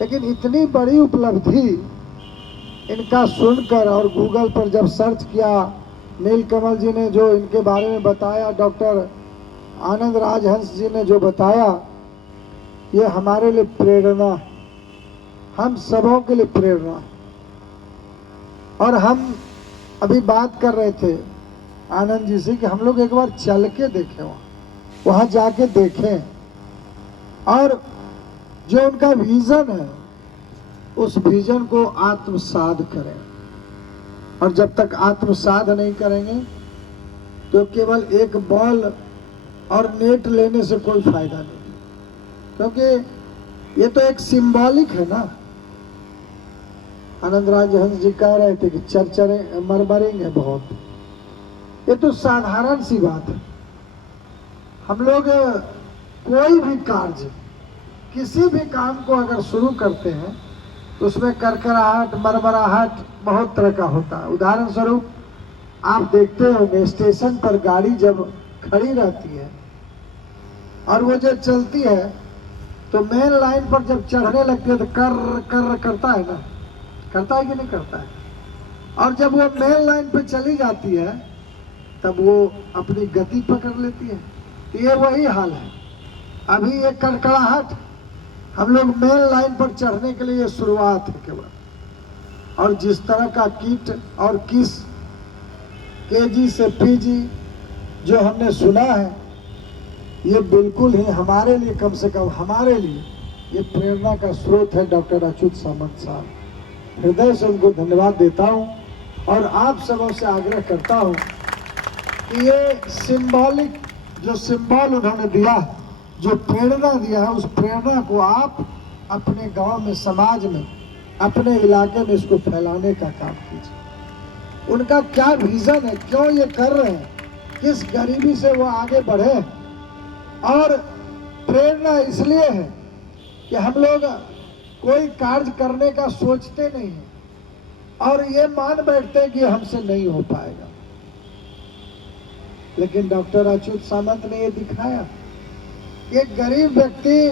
लेकिन इतनी बड़ी उपलब्धि इनका सुनकर और गूगल पर जब सर्च किया, नीलकमल जी ने जो इनके बारे में बताया, डॉक्टर आनंद राजहंस जी ने जो बताया, ये हमारे लिए प्रेरणा, हम सबों के लिए प्रेरणा। और हम अभी बात कर रहे थे आनंद जी से कि हम लोग एक बार चल के देखें, वहाँ जाके देखें और जो उनका विजन है उस विजन को आत्मसात करें। और जब तक आत्मसात नहीं करेंगे तो केवल एक बॉल और नेट लेने से कोई फायदा नहीं, क्योंकि ये तो एक सिंबॉलिक है ना। आनंद राजहंस जी कह रहे थे कि चरचरे मरमरेंगे बहुत, ये तो साधारण सी बात है। हम लोग कोई भी कार्य, किसी भी काम को अगर शुरू करते हैं तो उसमें करकराहट, मरमराहट बहुत तरह का होता है। उदाहरण स्वरूप आप देखते होंगे स्टेशन पर गाड़ी जब खड़ी रहती है और वो जब चलती है तो मेन लाइन पर जब चढ़ने लगती है तो कर कर करता है ना, करता है कि नहीं करता है। और जब वो मेन लाइन पर चली जाती है तब वो अपनी गति पकड़ लेती है। तो ये वही हाल है। अभी ये कड़कड़ाहट, हम लोग मेन लाइन पर चढ़ने के लिए शुरुआत है केवल। और जिस तरह का किट और किस केजी से पीजी जो हमने सुना है, ये बिल्कुल ही हमारे लिए, कम से कम हमारे लिए ये प्रेरणा का स्रोत है। डॉक्टर अच्युत सामंत साहब, हृदय से उनको धन्यवाद देता हूँ और आप सबों से आग्रह करता हूँ कि ये सिंबॉलिक जो सिंबल उन्होंने दिया, जो प्रेरणा दिया है, उस प्रेरणा को आप अपने गांव में, समाज में, अपने इलाके में इसको फैलाने का काम कीजिए। उनका क्या विजन है, क्यों ये कर रहे हैं, किस गरीबी से वो आगे बढ़े। और प्रेरणा इसलिए है कि हम लोग कोई कार्य करने का सोचते नहीं हैं और ये मान बैठते हैं कि हमसे नहीं हो पाएगा। लेकिन डॉक्टर अच्युत सामंत ने ये दिखाया, एक गरीब व्यक्ति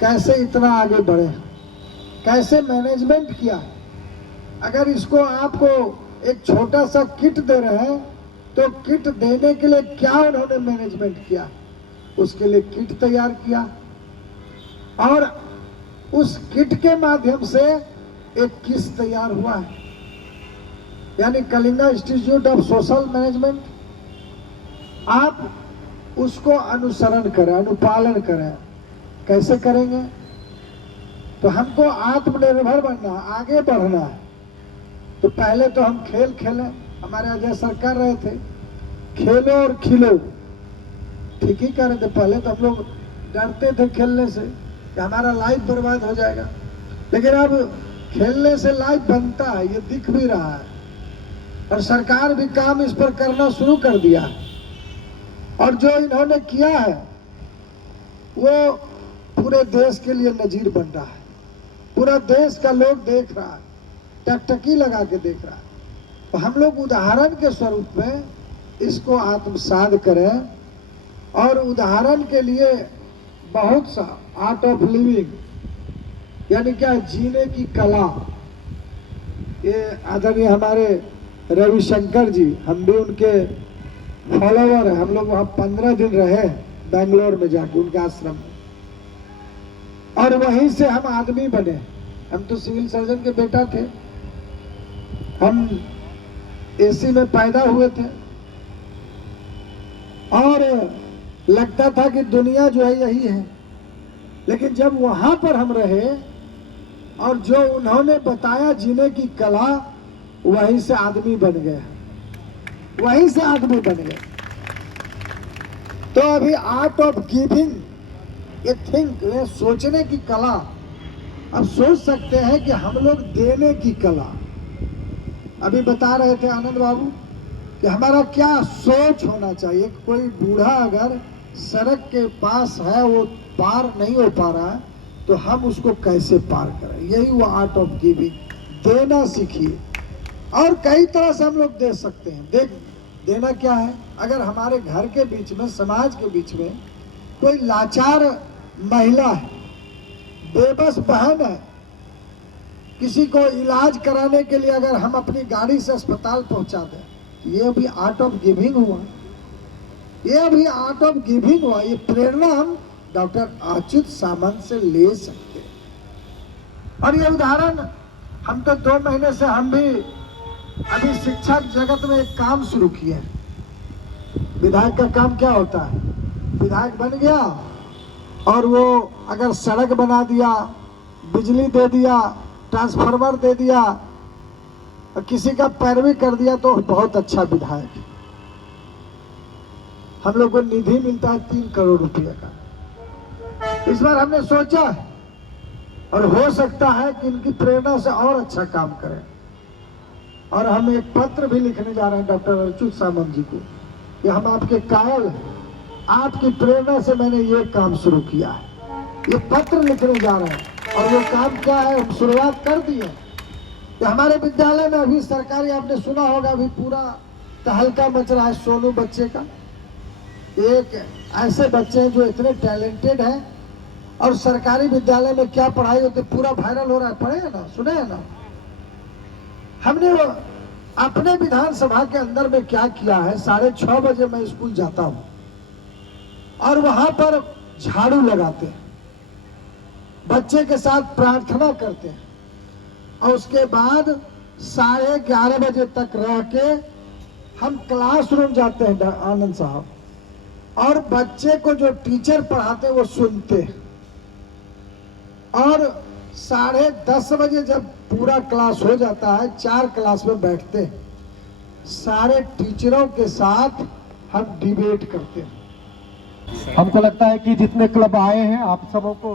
कैसे इतना आगे बढ़े, कैसे मैनेजमेंट किया। अगर इसको आपको एक छोटा सा किट दे रहे हैं तो किट देने के लिए क्या उन्होंने मैनेजमेंट किया, उसके लिए किट तैयार किया और उस किट के माध्यम से एक किस तैयार हुआ है, यानी Kalinga institute of social management. आप उसको अनुसरण करें, अनुपालन करें। कैसे करेंगे? तो हमको आत्मनिर्भर बनना, आगे बढ़ना है। तो पहले तो हम खेल खेलें। हमारे अजय सर कर रहे थे खेलो और खिलो, ठीक ही कर रहे थे। पहले तो हम लोग डरते थे खेलने से कि हमारा लाइफ बर्बाद हो जाएगा, लेकिन अब खेलने से लाइफ बनता है, ये दिख भी रहा है। और सरकार भी काम इस पर करना शुरू कर दिया है। और जो इन्होंने किया है वो पूरे देश के लिए नजीर बन रहा है। पूरा देश का लोग देख रहा है, टकटकी लगा के देख रहा है। तो हम लोग उदाहरण के स्वरूप में इसको आत्मसात करें। और उदाहरण के लिए बहुत सा आर्ट ऑफ लिविंग, यानी क्या, जीने की कला। ये आदरणीय हमारे रविशंकर जी, हम भी उनके फॉलोवर है। हम लोग वहाँ 15 दिन रहे बेंगलोर में जाके उनके आश्रम में, और वहीं से हम आदमी बने। हम तो सिविल सर्जन के बेटा थे, हम एसी में पैदा हुए थे और लगता था कि दुनिया जो है यही है। लेकिन जब वहां पर हम रहे और जो उन्होंने बताया जीने की कला, वहीं से आदमी बन गए, वहीं से आदमी बन गए। तो अभी आर्ट ऑफ गिविंग, ये थिंक, ये सोचने की कला। अब सोच सकते हैं कि हम लोग देने की कला। अभी बता रहे थे आनंद बाबू कि हमारा क्या सोच होना चाहिए। कोई बूढ़ा अगर सड़क के पास है, वो पार नहीं हो पा रहा है, तो हम उसको कैसे पार करें। यही वो आर्ट ऑफ गिविंग, देना सीखिए। और कई तरह से हम लोग दे सकते हैं। देना क्या है, अगर हमारे घर के बीच में, समाज के बीच में कोई लाचार महिला है, बेबस बहन है, किसी को इलाज कराने के लिए अगर हम अपनी गाड़ी से अस्पताल पहुंचा दें, ये भी आर्ट ऑफ गिविंग हुआ। ये भी आर्ट ऑफ गिविंग हुआ। ये प्रेरणा हम डॉक्टर अच्युत सामंत से ले सकते हैं। और ये उदाहरण हम तो 2 महीने से हम भी अभी शिक्षा जगत में एक काम शुरू किए। विधायक का काम क्या होता है? विधायक बन गया और वो अगर सड़क बना दिया, बिजली दे दिया, ट्रांसफार्मर दे दिया, किसी का पैरवी कर दिया तो बहुत अच्छा विधायक है। हम लोग को निधि मिलता है 3 करोड़ रुपए का। इस बार हमने सोचा और हो सकता है कि इनकी प्रेरणा से और अच्छा काम करें। और हम एक पत्र भी लिखने जा रहे हैं डॉक्टर अच्युत सामंत जी को कि हम आपके कायल हैं, आपकी प्रेरणा से मैंने ये काम शुरू किया है। ये पत्र लिखने जा रहे हैं। और वो काम क्या है, हम शुरुआत कर दी है कि हमारे विद्यालय में अभी सरकारी, आपने सुना होगा, अभी पूरा तहलका मच रहा है सोनू बच्चे का। एक ऐसे बच्चे हैं जो इतने टैलेंटेड हैं और सरकारी विद्यालय में क्या पढ़ाई होती है पूरा वायरल हो रहा है। पढ़े हैं ना, सुने हैं ना? हमने वो अपने विधानसभा के अंदर में क्या किया है, 6:30 बजे मैं स्कूल जाता हूँ और वहां पर झाड़ू लगाते हैं, बच्चे के साथ प्रार्थना करते हैं और उसके बाद 11:30 बजे तक रह के हम क्लासरूम जाते हैं आनंद साहब, और बच्चे को जो टीचर पढ़ाते हैं वो सुनते हैं। और 10:30 बजे जब पूरा क्लास हो जाता है, 4 क्लास में बैठते हैं, सारे टीचरों के साथ हम डिबेट करते हैं। हमको लगता है कि जितने क्लब आए हैं आप सबों को